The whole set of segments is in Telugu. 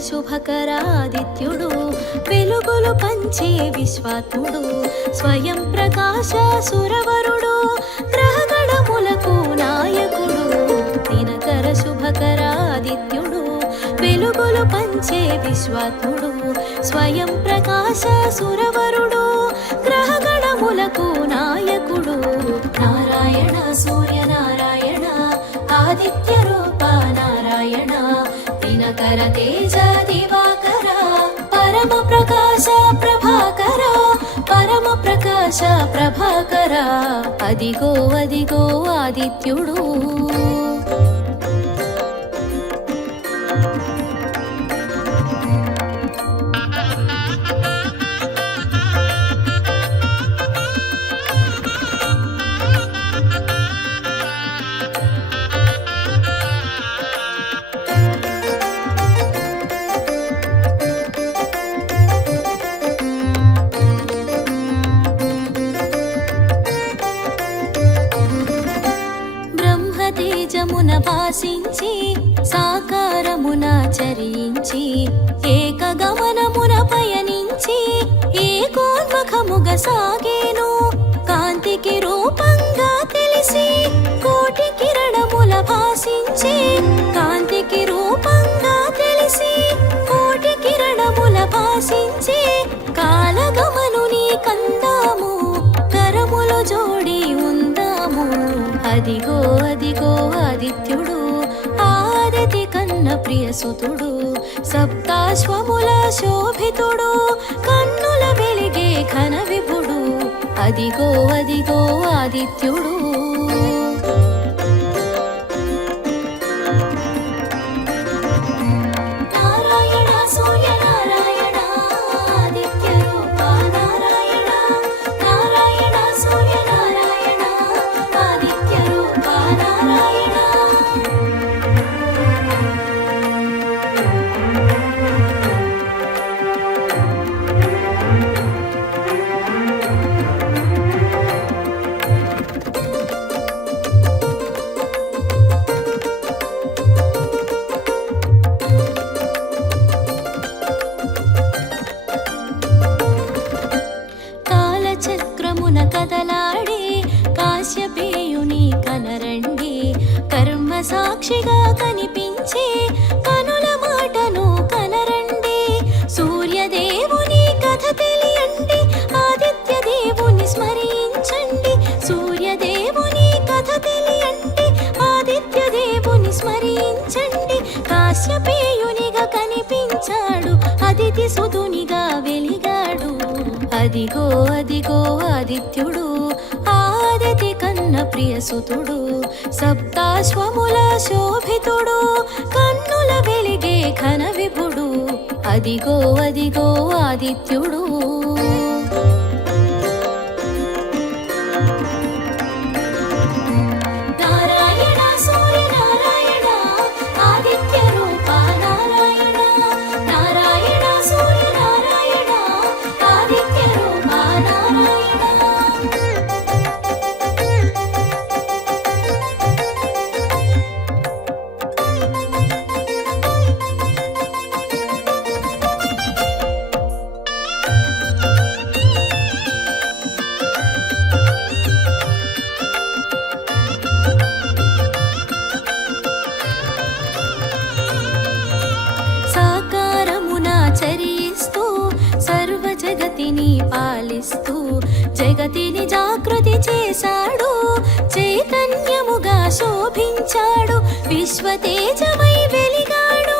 శుభకరాదిత్యుడు వెలుగులు పంచే విశ్వాత్ముడు స్వయం ప్రకాశ సురవరుడు గ్రహగణములకు నాయకుడు దినకర శుభకరాదిత్యుడు వెలుగులు పంచే విశ్వాత్ముడు స్వయం ప్రకాశ సురవరుడు గ్రహగణములకు నాయకుడు నారాయణ సూర్యనారాయణ ఆదిత్య రూప నారాయణ దినకర తేజ దివాకర పరమ ప్రకాశ ప్రభాకర పరమ ప్రకాశ ప్రభాకర అదిగో అదిగో ఆదిత్యుడు తేజమున భాసించి సాకారమున చరించి ఏకగమనమున పయనించి ఏకోన్ముఖముగా సాగేను కాంతికి రూపంగా తెలిసి కోటి కిరణముల భాసించి కాంతికి రూపంగా తెలిసి కోటి కిరణముల భాసించి కాలగమనుని కందాము కరములు జోడి ఉందాము అదిగో అదిగో ఆదిత్యుడు ఆదితి కన్న ప్రియసుతుడు సప్తాశ్వముల శోభితుడు కన్నుల వెలిగే ఘన విభుడు అదిగో అదిగో ఆదిత్యుడు నారాయణ సూర్యనారాయణ ఆదిత్య రూప నారాయణ నారాయణ సూర్యనారాయణ ఆదిత్య రూప నారాయణ కాలచక్రమున కదలాడే కాశ్యపేయుని కనరండి కర్మ సాక్షిగా కనిపించే కనుల మాటను కనరండి సూర్యదేవుని కథ తెలియండి ఆదిత్య దేవుని స్మరించండి సూర్యదేవుని కథ తెలియండి ఆదిత్య దేవుని స్మరించండి కాశ్యపేయునిగా కనిపించాడు అదితి సుతునిగా వెలిగాడు అదిగో అదిగో ఆదిత్యుడు ఆదితి కన్న ప్రియసుతుడు సప్తాశ్వముల శోభితుడు కన్నుల వెలిగే ఘన విభుడు అదిగో అదిగో ఆదిత్యుడు నారాయణ సూర్యనారాయణ ఆదిత్య రూప నారాయణ నారాయణ సూర్యనారాయణ ఆదిత్య రూప నారాయణ సాకారమున చరిస్తూ సర్వ జగతిని పాలిస్తూ జగతిని జాగృతి చేశాడు చైతన్యముగా శోభించాడు విశ్వతేజమై వెలిగాడు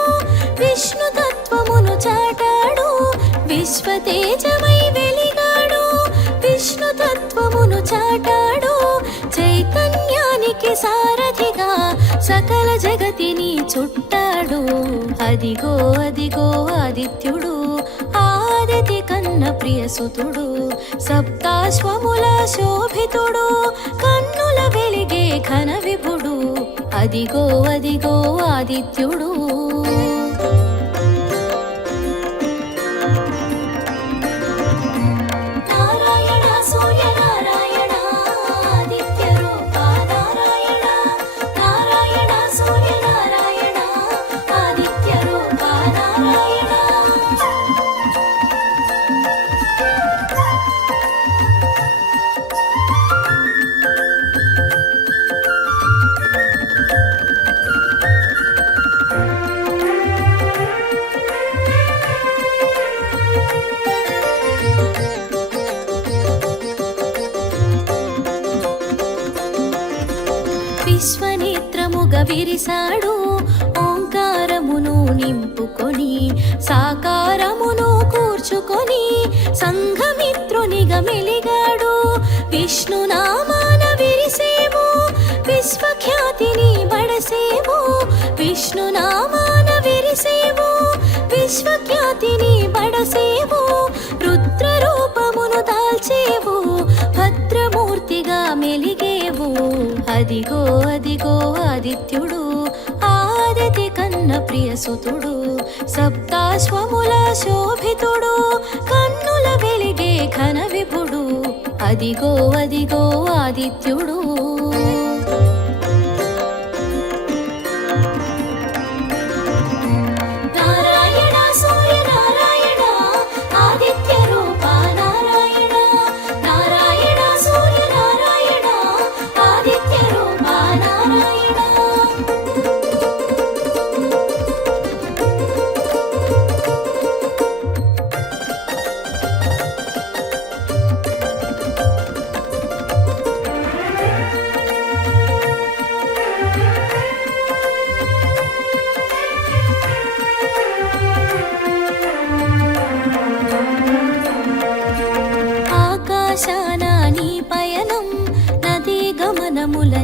విష్ణు తత్వమును చాటాడు విశ్వతేజమై వెలిగాడు విష్ణు తత్వమును చాటాడు చైతన్యానికి సారథిగా సకల జగతిని చుట్టాడు అదిగో అదిగో ఆదిత్యుడు ఆదితి కన్న ప్రియసుతుడు సప్తాశ్వముల శోభితుడు కన్నుల వెలిగే ఘన విభుడు అదిగో అదిగో ఆదిత్యుడు నారాయణ సూర్యనారాయణ ఆదిత్య రూప నారాయణ నారాయణ సూర్యనారాయణ ఆదిత్య రూప నారాయణ విశ్వనేత్రముగా విరిసాడు ఓంకారమును నింపుకొని సాకారమును కూర్చుకొని సంఘమిత్రునిగా మెలిగాడు విష్ణునామాన విరిసేవు విశ్వఖ్యాతిని బడసేవు విష్ణునామాన విరిసేవు విశ్వఖ్యాతిని బడసేవు రుద్ర రూపమును దాల్చేవు భద్రమూర్తిగా మెలిగేవు అదిగో అదిగో ఆదిత్యుడు ఆదితి కన్న ప్రియసుతుడు సప్తాశ్వముల శోభితుడు కన్నుల వెలిగే ఘన విభుడు అదిగో అదిగో ఆదిత్యుడు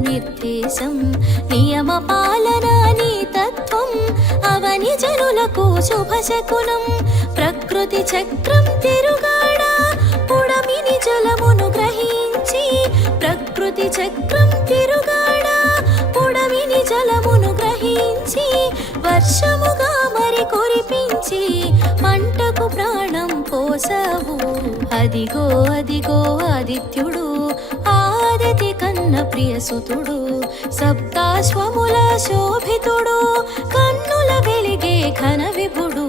నిర్దేశం నియమ పాలన నీ తత్వం అవని జనులకు శుభశకునం ప్రకృతి చక్రం తిరుగాడా పుడమిని జలమును గ్రహించి ప్రకృతి చక్రం తిరుగాడా పుడమిని జలమును గ్రహించి వర్షముగా మరి కురిపించి పంటకు ప్రాణం పోసావు అదిగో అదిగో ఆదిత్యుడు ఆదితి కన్న ప్రియసుతుడు సప్తాశ్వముల శోభితుడు కన్నుల వెలిగే ఘన విభుడు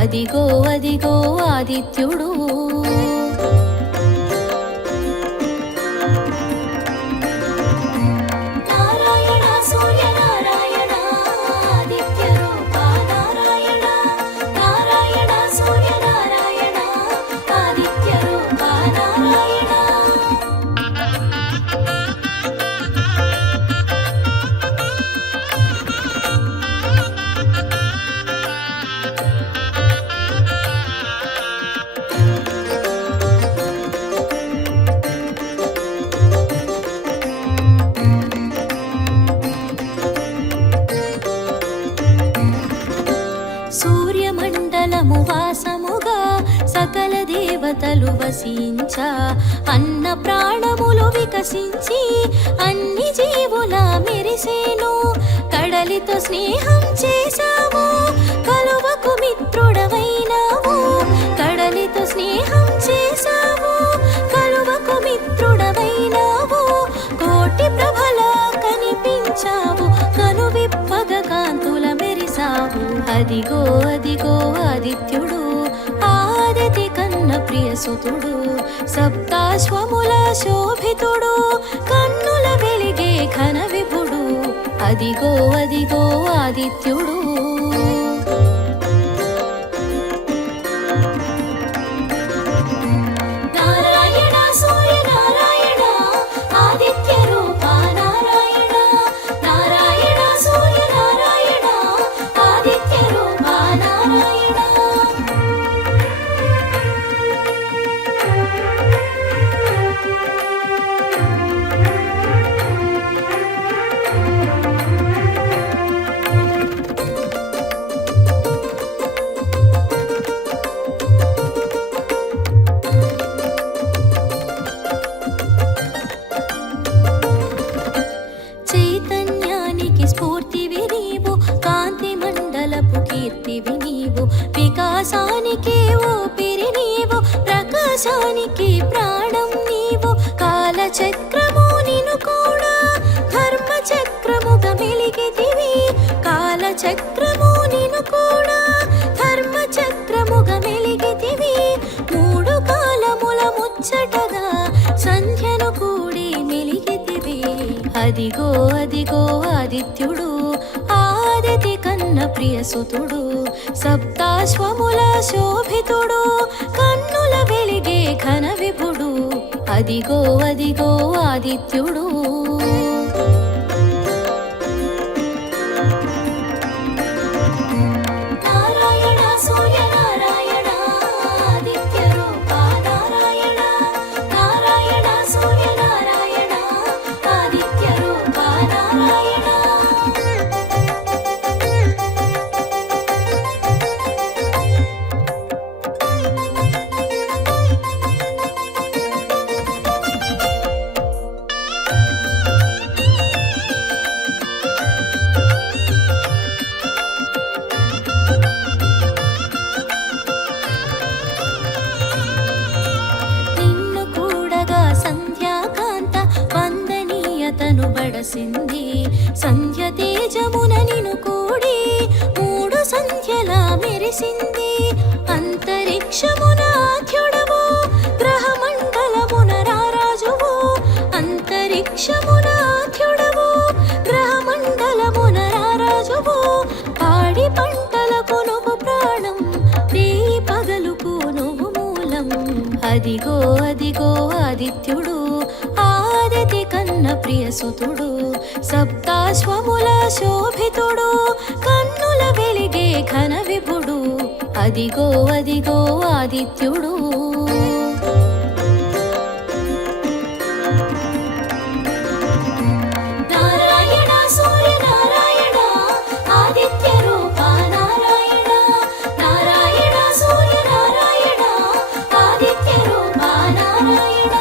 అదిగో అదిగో ఆదిత్యుడు సూర్యమండలము వాసముగా సకల దేవతలు వసించ అన్న ప్రాణములు వికసించి అన్ని జీవుల మెరిసేను కడలితో స్నేహం చేశావు కలువకు మిత్రుడవైనావు కడలితో స్నేహం చేశావు కలువకు మిత్రుడవైనావు కోటి ప్రభలా కనిపించావు కనువిప్పగ కాంతుల మెరిసావు అదిగో అదిగో ఆదిత్యుడు ఆదితి కన్న ప్రియసుతుడు సప్తాశ్వముల శోభితుడు కన్నుల వెలిగే ఘన విభుడు అదిగో అదిగో ఆదిత్యుడు వికాసానికి ఊపిరి నీవు ప్రకాశానికి ప్రాణం నీవు కాలచక్రము నిను కూడా ధర్మచక్రముగా మెలిగితివి కాలచక్రము నిను కూడా ధర్మచక్రముగా మెలిగితివి మూడు కాలముల ముచ్చటగా సంధ్యను కూడి మెలిగితివి అదిగో అదిగో ఆదిత్యుడు ఆదితి కన్న ప్రియసుతుడు సప్తాశ్వముల శోభితుడు కన్నుల వెలిగే ఘన విభుడు అదిగో అదిగో ఆదిత్యుడు నిన్ను బడసింది సంధ్య తేజమున నిను కూడి మూడు సంధ్యలా మెరిసింది అంతరిక్షమున ఆద్యుడవు గ్రహమండలమున రారాజువు అంతరిక్షమున ఆద్యుడవు గ్రహమండలమున రారాజువు పాడి పంటలకు నువ్వు ప్రాణం రేయి పగలుకు నువ్వు మూలం అదిగో అదిగో ఆదిత్యుడు ఆదితి కన్న ప్రియసుతుడు సప్తాశ్వముల శోభితుడు కన్నుల వెలిగే ఘన విభుడు అదిగో అదిగో ఆదిత్యుడు నారాయణ సూర్య నారాయణ ఆదిత్య రూప నారాయణ నారాయణ సూర్య నారాయణ ఆదిత్య రూప నారాయణ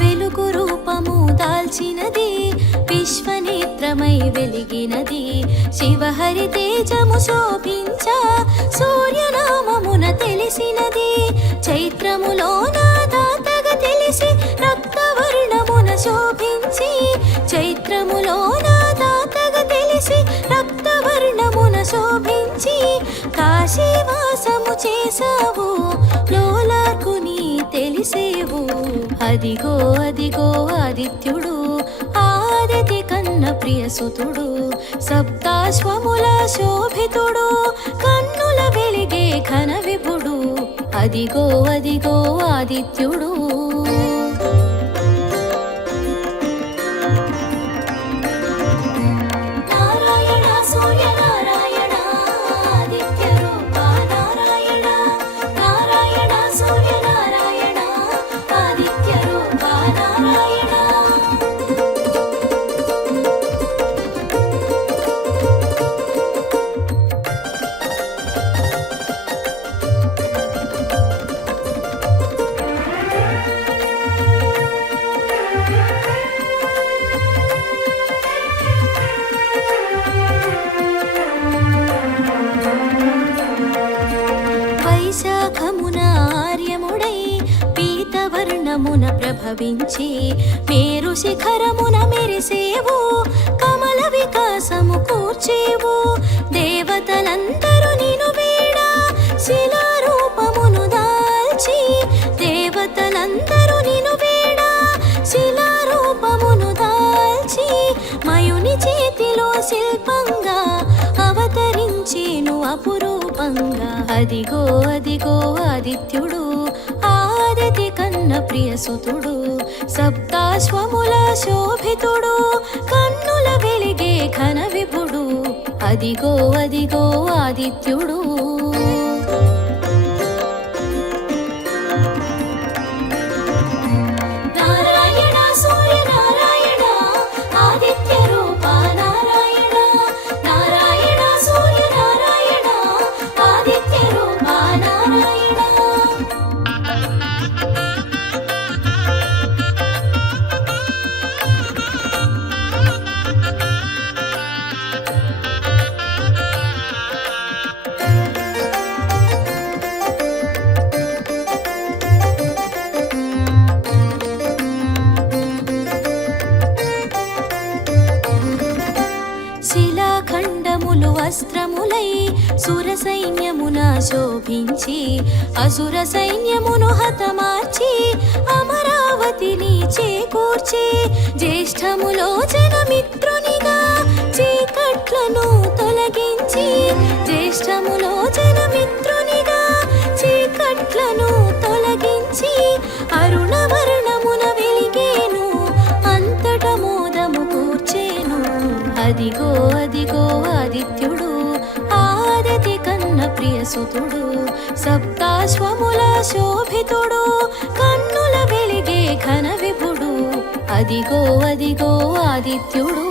వెలుగు రూపము దాల్చినది విశ్వనేత్రమై వెలిగినది శివహరి తేజము శోభించ సూర్యనామమున తెలిసినది చైత్రములో నా దాతగా తెలిసి రక్తవర్ణమున శోభించి చైత్రములో నా దాతగా తెలిసి రక్తవర్ణమున శోభించి కాశీవాసము చేసావు లోలార్కుని తెలిసేవు అదిగో అదిగో ఆదిత్యుడు ఆదితి కన్న ప్రియసుతుడు సప్తాశ్వముల శోభితుడు కన్నుల వెలిగే ఘన విభుడు అదిగో అదిగో ఆదిత్యుడు నారాయణ సూర్య నారాయణ ఆదిత్య రూప నారాయణ నారాయణ సూర్య నారాయణ ఆదిత్య రూప నారాయణ వైశాఖమున ఆర్యముడై పీతవర్ణమున ప్రభవించి మేరు శిఖరమున మెరిసేవు కమల వికాసము కూర్చేవు దేవతలందరూ నిను వేడ శిలారూపమును దాల్చి దేవతలందరూ నిను వేడ శిలారూపమును దాల్చి మయుని చేతిలో శిల్పంగా అవతరించేను అపురూపంగా అదిగో అదిగో ఆదిత్యుడు ఆదితి కన్న ప్రియసుతుడు సప్తాశ్వముల శోభితుడు కన్నుల వెలిగే ఘన విభుడు అదిగో అదిగో ఆదిత్యుడు నారాయణ సూర్య నారాయణ ఆదిత్య రూప నారాయణ నారాయణ సూర్య నారాయణ ఆదిత్య రూప నారాయణ శిలాఖండములు వస్త్రములై సుర సైన్యమున శోభించి అసుర సైన్యమును హతమార్చి అమరావతిని చేకూర్చి జ్యేష్ఠములో జనమిత్రునిగా చీకట్లను తొలగించి జ్యేష్ఠములో జనమిత్రునిగా చీకట్లను తొలగించి అరుణవర్ణమున వెలిగేను అంతట మోదము కూర్చేను అదిగో అదిగో ఆదిత్యుడు ఆదితి కన్న ప్రియసుతుడు సప్తాశ్వముల శోభితుడు కన్నుల వెలిగే ఘన విభుడు అదిగో అదిగో ఆదిత్యుడు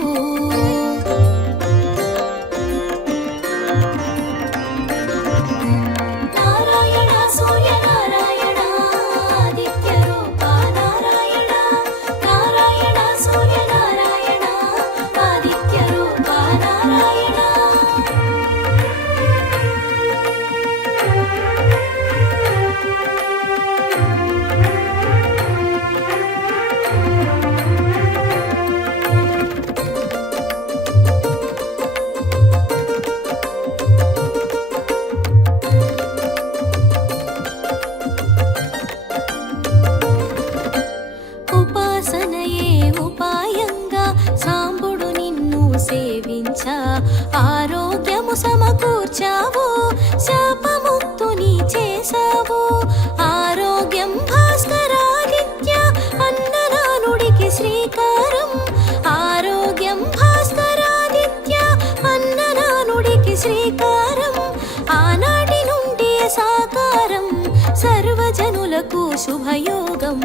సర్వజనులకు శుభయోగం.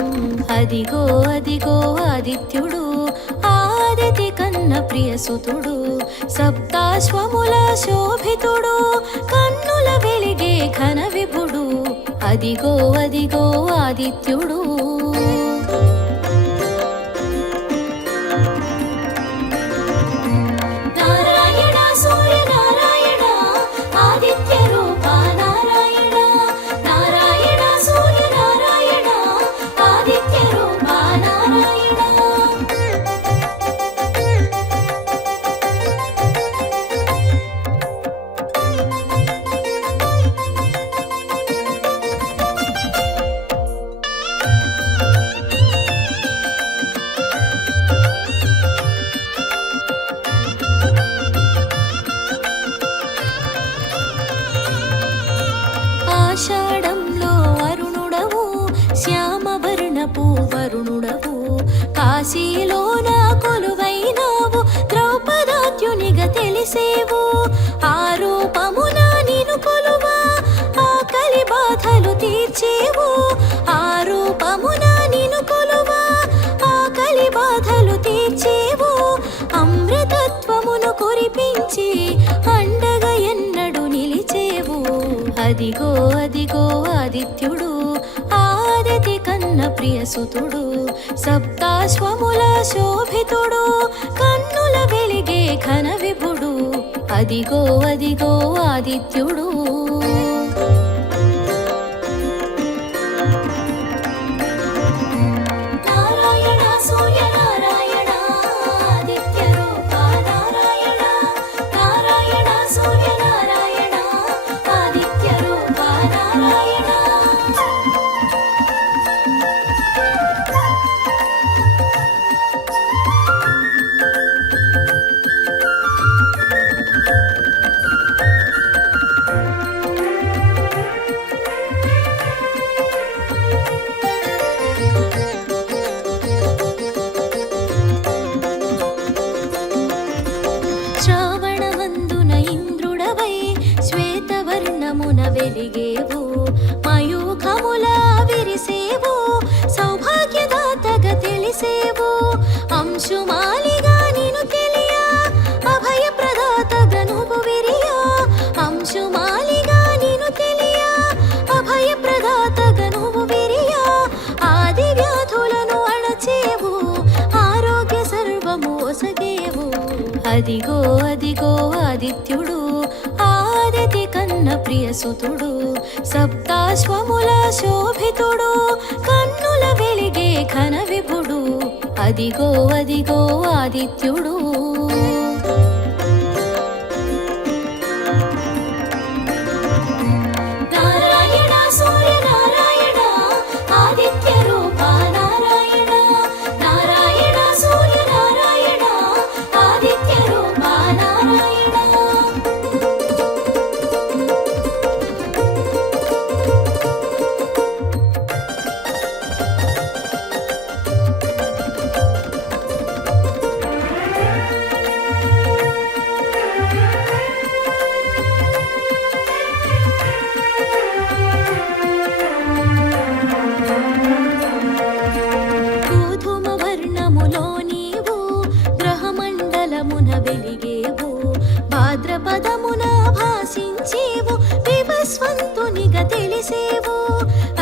అదిగో అదిగో ఆదిత్యుడు, ఆదితి కన్న ప్రియసుతుడు, సప్తాశ్వముల శోభితుడు, కన్నుల వెలిగే ఘన విభుడు. అదిగో అదిగో ఆదిత్యుడు. నారాయణ సూర్యనారాయణ ఆదిత్య రూప నారాయణ, నారాయణ సూర్యనారాయణ ఆదిత్య రూప నారాయణ. ఆషాఢంలో అరుణుడవు, శ్యామవర్ణపు వరుణుడవు, కాశీలోన కొలువైనావు, ద్రౌపదాత్యునిగా తెలిసేవు. ఆ రూపమున నిను కొలువా, ఆకలి బాధలు తీర్చేవు. ఆ రూపమున నిను కొలువా, ఆకలి బాధలు తీర్చేవు. అమృతత్వమును కురిపించి అండగా ఎన్నడు నిలిచేవు. అదిగో అదిగో ఆదిత్యుడు, ఆదితి కన్న ప్రియసుతుడు, సప్తాశ్వముల శోభితుడు, కన్నుల వెలిగే ఘన విభుడు. అదిగో అదిగో ఆదిత్యుడు. నారాయణ సూర్యనారాయణ ఆదిత్య రూప నారాయణ, నారాయణ సూర్యనారాయణ ఆదిత్య రూప నారాయణ. శ్రావణమందున ఇంద్రుడవై శ్వేతవర్ణమున వెలిగేవు, మయూఖముల విరిసేవు, సౌభాగ్యదాతగా తెలిసేవు. అంశుమాలిగా నిను తెలియా, అభయ ప్రదాతగా నువ్వు విరియా. అంశుమాలిగా నిను తెలియా, అభయ ప్రదాతగా నువ్వు విరియా. ఆది వ్యాధులను అణచేవు, ఆరోగ్య సర్వము ఒసగేవు. అదిగో అదిగో ఆదిత్యుడు, ఆదితి కన్న ప్రియసుతుడు, సప్తాశ్వముల శోభితుడు, కన్నుల వెలిగే ఘన విభుడు. అదిగో అదిగో ఆదిత్యుడు. నారాయణ సూర్యనారాయణ ఆదిత్య రూప నారాయణ, నారాయణ సూర్యనారాయణ ఆదిత్య రూప నారాయణ. గోధుమ వర్ణములో నీవు గ్రహమండలమున వెలిగేవు, భాద్రపదమున భాసించేవు, వివస్వంతునిగా తెలిసేవు.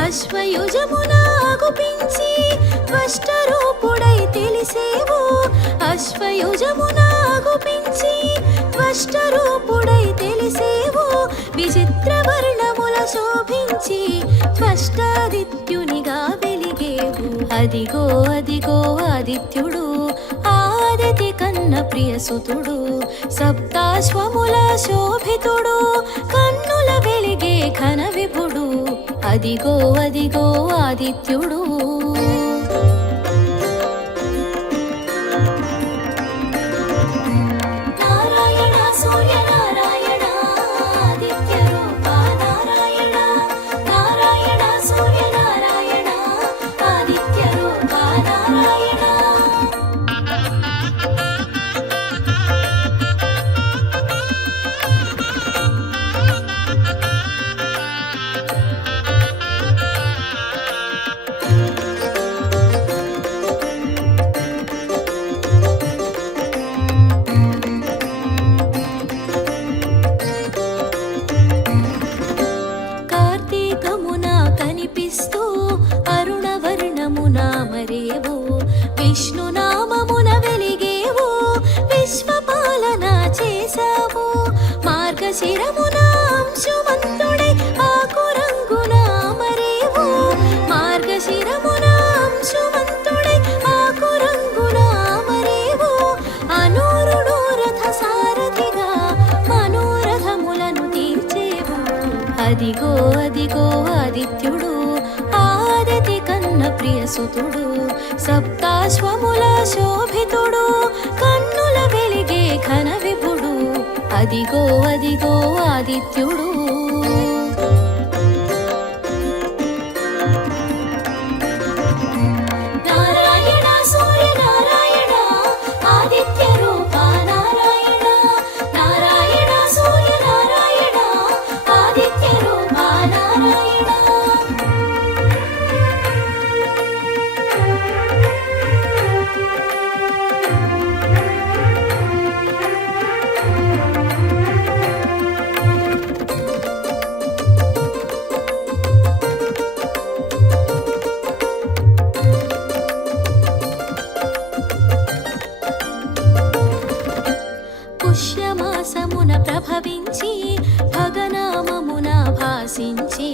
అశ్వయుజమున ఆగుపించి త్వష్టరూపుడై తెలిసేవు. అశ్వయుజమున ఆగుపించి త్వష్టరూపుడై తెలిసేవు. విచిత్ర వర్ణముల శోభించి త్వష్టాదిత్యునిగా వెలిగేవు. అదిగో అదిగో ఆదిత్యుడు, ఆదితి కన్న ప్రియసుతుడు, సప్తాశ్వముల శోభితుడు, కన్నుల వెలిగే ఘన విభుడు. అదిగో అదిగో ఆదిత్యుడు. నారాయణ సూర్యనారాయణ ఆదిత్య రూప నారాయణ, నారాయణ సూర్యనారాయణ ఆదిత్య రూప నారాయణ. వినిపిస్తూ అరుణవర్ణమున మరేవో విష్ణునామమున వెలిగేవో విశ్వపాలన చేశావు మార్గశిరమున అంశుమంతుడై ఆకురంగున మరేవో మార్గశిరమున అంశుమంతుడై ఆకురంగున మరేవో అనూరుడు రథ సారథిగా మనోరథములను తీర్చేవు అదిగో అదిగో ఆదిత్యుడు ఆదితి కన్న ప్రియసుతుడు సప్తాశ్వముల శోభితుడు కన్నుల వెలిగే ఘన విభుడు అదిగో అదిగో ఆదిత్యుడు నారాయణ సూర్య నారాయణ ఆదిత్య రూప నారాయణ నారాయణ సూర్య నారాయణ ఆదిత్య రూప నారాయణ పుష్యమాసమున ప్రభవించి భగనామమున భాసించి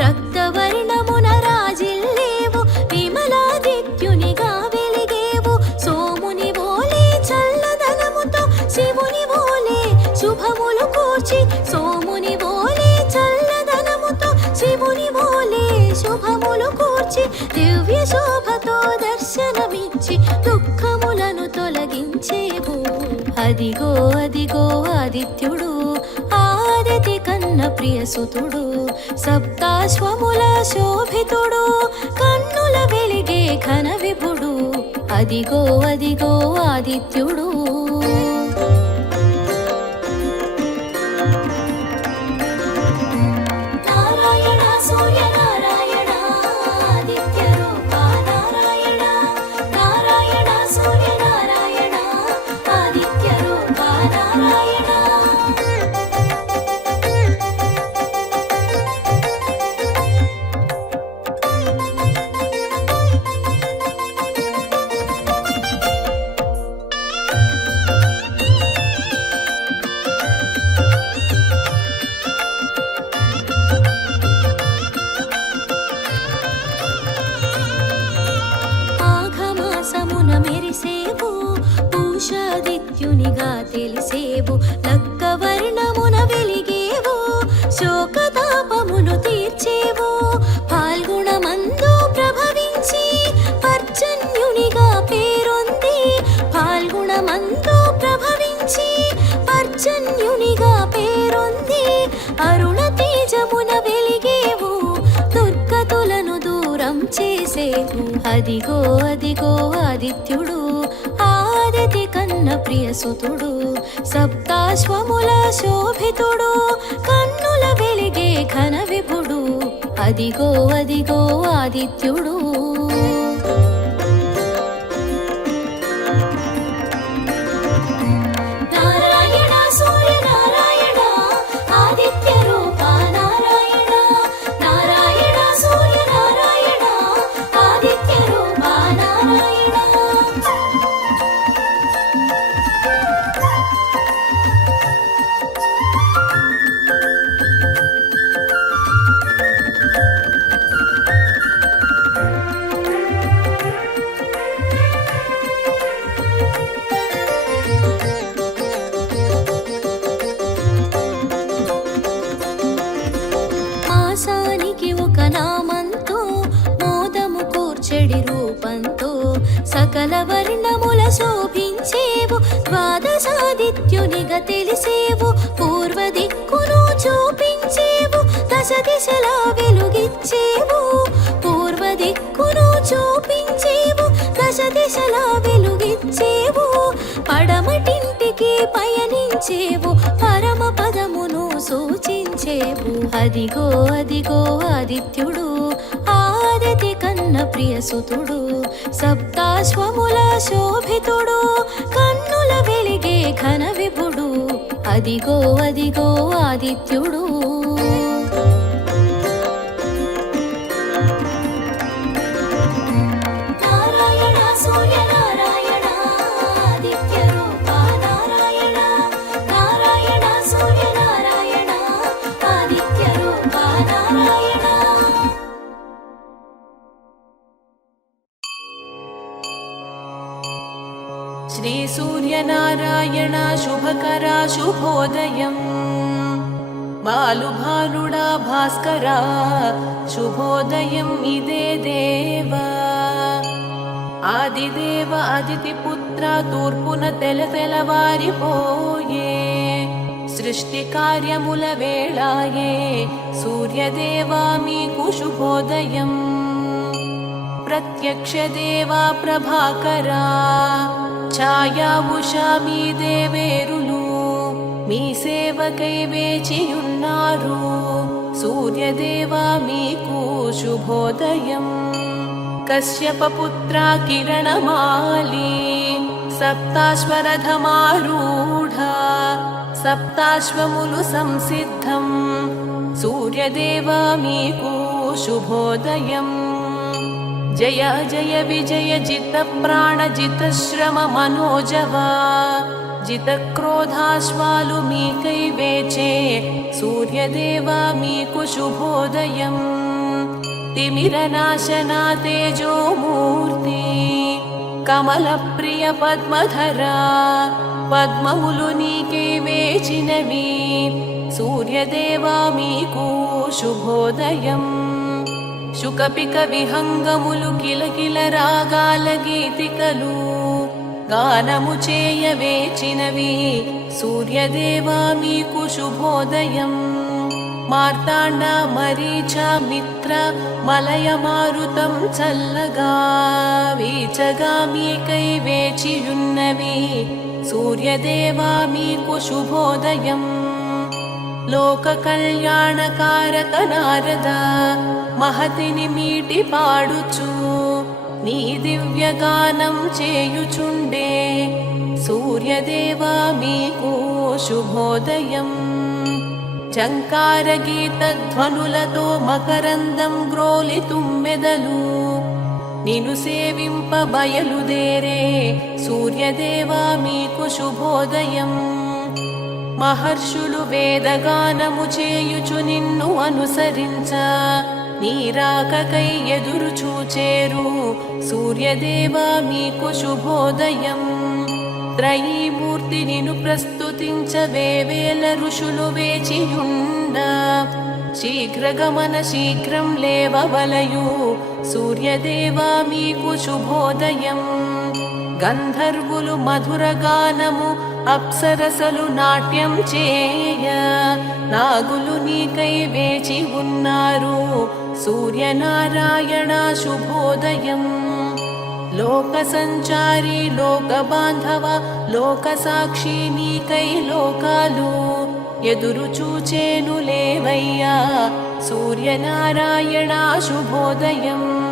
రక్తవర్ణమున రాజిల్లేవు విమలాదిత్యునిగా వెలిగేవు సోముని వోలే చల్లదనముతో శివుని వోలే శుభములు కూర్చి సోముని వోలే చల్లదనముతో శివుని వోలే శుభములు కూర్చి దివ్య శోభతో దర్శనమిచ్చి దుఃఖములను తొలగించేవు అదిగో అదిగో ఆదిత్యుడు ఆదితి కన్న ప్రియసుతుడు సప్తాశ్వముల శోభితుడు కన్నుల వెలిగే ఘన విభుడు అదిగో అదిగో ఆదిత్యుడు నారాయణ సూర్య నారాయణ ఆదిత్య రూప నారాయణ నారాయణ సూర్య నారాయణ ఆదిత్య రూప నారాయణ ఆఘమాసమున మెరిసేవు పూషాదిత్యునిగా తెలిసేవు లక్కవర్ణమున వెలిగేవు శోకతాపములు తీర్చేవు పాల్గొనమందు ప్రభవించి పర్జన్యునిగా పేరొంది పాల్గొనమందు ప్రభవించి పర్జన్యునిగా పేరొంది అరుణ తేజమున వెలిగేవు దుర్గతులను దూరం చేసేవు అదిగో అదిగో ఆదిత్యుడు ఆదితి కన్న ప్రియసుతుడు సప్తాశ్వముల శోభితుడు కన్నుల వెలిగే ఘన విభుడు అదిగో అదిగో ఆదిత్యుడు నారాయణ సూర్య నారాయణ ఆదిత్య రూప నారాయణ నారాయణ సూర్య నారాయణ ఆదిత్య రూప నారాయణ మాసానికి ఒక నామంతో మోదము కూర్చెడి రూపంతో సకల వర్ణముల శోభించేవు ద్వాదశాదిత్యునిగా తెలిసేవు పూర్వ దిక్కును చూపించేవు దశ దిశలా వెలుగిచ్చేవు పూర్వ దిక్కును చూపించేవు దశ దిశలా వెలుగిచ్చేవు పడమటింటికి పయనించేవు పరమ పదమును సూచించేవు అదిగో అదిగో ఆదిత్యుడు ఆదితి కన్న ప్రియసుతుడు సప్తాశ్వముల శోభితుడు కన్నుల వెలిగే ఘన విభుడు అదిగో అదిగో ఆదిత్యుడు శ్రీ సూర్యనారాయణ శుభకరా శుభోదయం. బాలుభానుడా భాస్కరా శుభోదయం ఇదే దేవా. ఆదిదేవ అదితి పుత్ర తూర్పున తెలవారిపోయే. సృష్టి కార్యముల వేళాయే సూర్యదేవా మీకు శుభోదయం. ప్రత్యక్ష దేవా ప్రభాకరా ఛాయా ఉషా మీ దేవేరులు మీ సేవకై వేచియున్నారు. సూర్యదేవా మీకు శుభోదయం. కశ్యప పుత్ర కిరణమాలి సప్తాశ్వరథమారూఢ సప్తాశ్వములు సంసిద్ధం. సూర్యదేవా మీకు శుభోదయం. జయ జయ విజయ జిత ప్రాణ జిత శ్రమ మనోజవా జిత క్రోధాశ్వాలు మీకై వేచే. సూర్యదేవా మీకు శుభోదయం. తిమిరనాశనా తేజోమూర్తి కమల ప్రియ పద్మధరా పద్మములు నీకే వేచినవి. సూర్యదేవా మీకు శుభోదయం. శుకపిక విహంగములు కిలకిల రాగాల గీతికలు గానము చేయ వేచినవి. సూర్యదేవా మీకు శుభోదయం. మార్తాండ మరీచ మిత్ర మలయ మారుతం చల్లగా వీచగా మీకై వేచియున్నవి. సూర్యదేవా మీకు శుభోదయం. లోక కళ్యాణకారక నారద మహతిని మీటి పాడుచు నీ దివ్యగానం చేయుచుండే. సూర్యదేవా మీకు శుభోదయం. చంకార గీత ధ్వనులతో మకరందం గ్రోలి తుమ్మెదలు నిను సేవింప బయలుదేరే. సూర్యదేవా మీకు శుభోదయం. మహర్షులు వేదగానము చేయుచు నిన్ను అనుసరించ నీరాకకై ఎదురు చూచేరు. సూర్యదేవా మీకు శుభోదయం. త్రయీమూర్తి నిను ప్రస్తుతించ వేవేల ఋషులు వేచియుండ. శీఘ్రగమన శీఘ్రం లేవవలయు. సూర్యదేవా మీకు శుభోదయం. గంధర్వులు మధుర గానము అప్సరసలు నాట్యం చేయ నాగులు నీకై వేచి ఉన్నారు. సూర్యనారాయణ శుభోదయం. లోక సంచారి లోక బాంధవ లోక సాక్షి నీకై లోకాలు ఎదురు చూచేను లేవయ్యా. సూర్యనారాయణ శుభోదయం.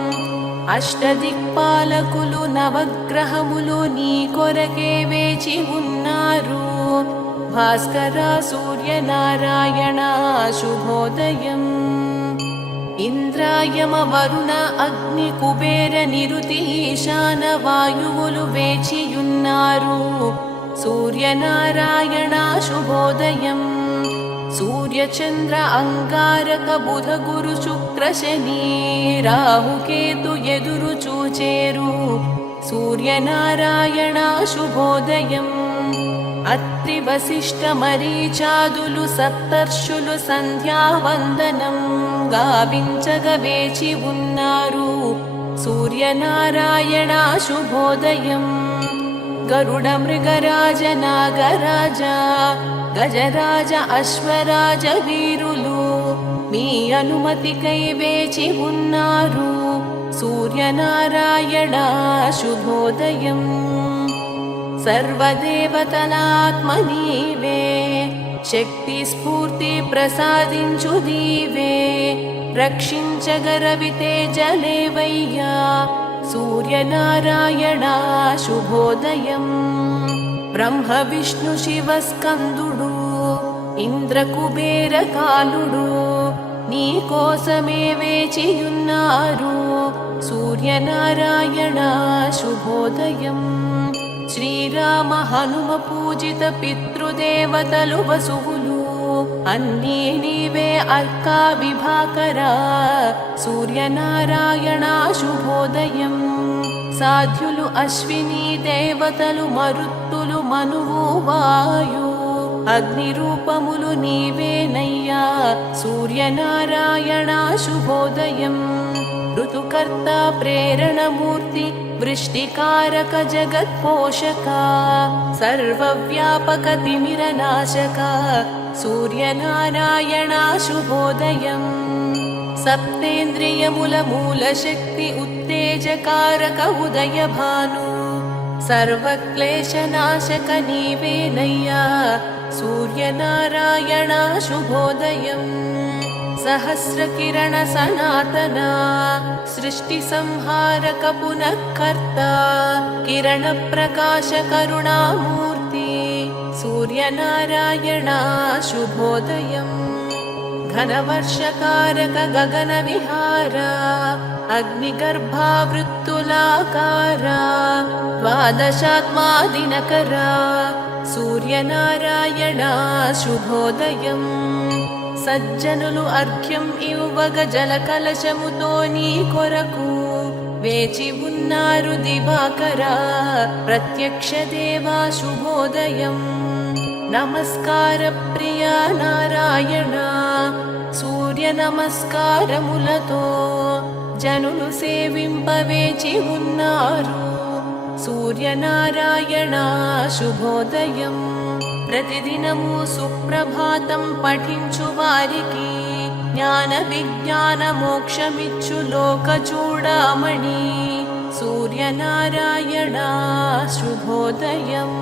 అష్టదిక్పాలకులు నవగ్రహములు నీ కొరకే వేచి ఉన్నారు. భాస్కర సూర్యనారాయణ శుభోదయం. ఇంద్రాయమ వరుణ అగ్ని కుబేర నిరుతి ఈశాన వాయువులు వేచియున్నారు. సూర్యనారాయణ శుభోదయం. సూర్యచంద్ర అంగారక బుధ గురు శుక్ర శని రాహుకేతు ఎదురు చూచేరు. సూర్యనారాయణ శుభోదయం. అత్రి వశిష్ఠ మరీచాదులు సప్తర్షులు సంధ్యావందనం గావించగ వేచి ఉన్నారు. సూర్యనారాయణ శుభోదయం. గరుడ మృగరాజ నాగరాజ గజరాజ అశ్వరాజ వీరులు మీ అనుమతికై వేచి ఉన్నారు. సూర్యనారాయణ శుభోదయం. సర్వదేవతలాత్మ నీవే శక్తి స్ఫూర్తి ప్రసాదించు నీవే. రక్షించగరవి తేజలేవయ్యా. సూర్యనారాయణ శుభోదయం. బ్రహ్మ విష్ణు శివ స్కందుడు ఇంద్ర కుబేర కాలుడు నీ కోసమే వేచియున్నారు. సూర్యనారాయణ శుభోదయం. శ్రీరామ హనుమ పూజిత పితృదేవతలు వసువులు అన్నీ నీవే అర్కా విభాకరా సూర్యనారాయణ శుభోదయం సాధ్యులు అశ్విని దేవతలు మరుత్తులు మనువు వాయు అగ్ని రూపములు నీవేనయ్యా సూర్యనారాయణ శుభోదయం ఋతుకర్త ప్రేరణమూర్తి వృష్టికారక జగత్పోషక సర్వవ్యాపక తిమిరనాశక సూర్యనారాయణ శుభోదయం సప్తేంద్రియముల మూలశక్తి ఉత్తేజకారక ఉదయ భాను సర్వక్లేశనాశక నీవేనయ్యా సూర్యనారాయణ శుభోదయం సహస్రకిరణ సనాతన సృష్టి సంహారక పునఃకర్త కిరణ ప్రకాశ కరుణామూర్తి సూర్యనారాయణ శుభోదయం ఘనవర్షకారక గగన విహార అగ్నిగర్భావృత్తులాకార ద్వాదశాత్మా దినకర సూర్యనారాయణ శుభోదయం సజ్జనులు అర్ఘ్యం ఇవ్వగ జల కలశముతో నీ కొరకు వేచి ఉన్నారు దివాకర ప్రత్యక్ష దేవా శుభోదయం నమస్కార ప్రియ నారాయణ సూర్య నమస్కారములతో జనులు సేవింపవేచి ఉన్నారు సూర్యనారాయణ శుభోదయం ప్రతిదినము సుప్రభాతం పఠించు వారికి జ్ఞాన విజ్ఞాన మోక్షమిచ్చు లోక చూడమణి సూర్యనారాయణ శుభోదయం